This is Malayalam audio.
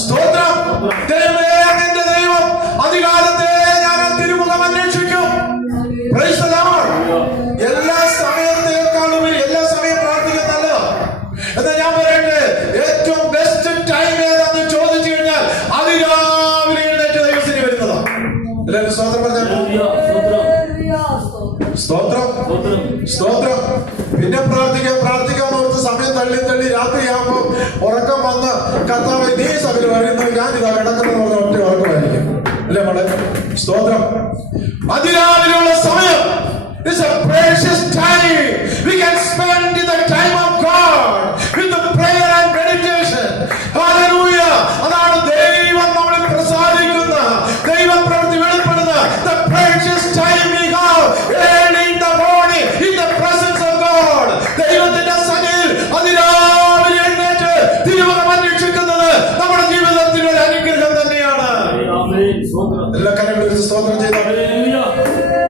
സ്തോത്രം. ദൈവമേ, നിന്റെ ദൈവം അധികാരത്തെ ഞാൻ തിരുമുഖം അന്വേഷിക്കും. Praise the Lord. എല്ലാ സമയത്തേക്കാളും എല്ലാ സമയം പ്രാർത്ഥിക്കാൻ നല്ലതാണ്. എന്നാ ഞാൻ പറയട്ടെ, ഏറ്റവും ബെസ്റ്റ് ടൈം ഏതാന്ന് ചോദിച്ചു കഴിഞ്ഞാൽ അതിരാവിലെ എഴുന്നേറ്റ് ദൈവത്തിന് വരുന്നതാണ്. എല്ലാവരും സ്തോത്രം പറഞ്ഞാൽ സ്തോത്രം സ്തോത്രം. പിന്നെ പ്രാർത്ഥിക്കാൻ ഓർത്ത് സമയം തള്ളി രാത്രിയാകുമ്പോൾ ഉറക്കം വന്ന് കർത്താവേ നീ സഭയിൽ വരുന്നത് ഞാനിതാ കിടക്കുന്നത് പറഞ്ഞ ഒറ്റ ഉറക്കമായിരിക്കും. അല്ലേ മോളെ? സ്തോത്രം. അതിരാവിലെയുള്ള സമയം is a precious time. We can spend in the time of God with the prayer and meditation. Hallelujah. അതാണ് ദൈവം നമ്മളെ പ്രസാദിക്കുന്ന, ദൈവം പ്രവൃത്തി വെളിപ്പെടുന്ന the precious time we have early in the morning in the presence of God. ദൈവത്തിന്റെ സന്നിധിയിൽ അതിരാവിലെ എഴുന്നേറ്റ് തിരുമുഖം അന്വേഷിക്കുന്നത് നമ്മുടെ ജീവിതത്തിൽ ഒരു അനുഗ്രഹം തന്നെയാണ്. എല്ലാ കാര്യങ്ങളും സ്തോത്രം ചെയ്താൽ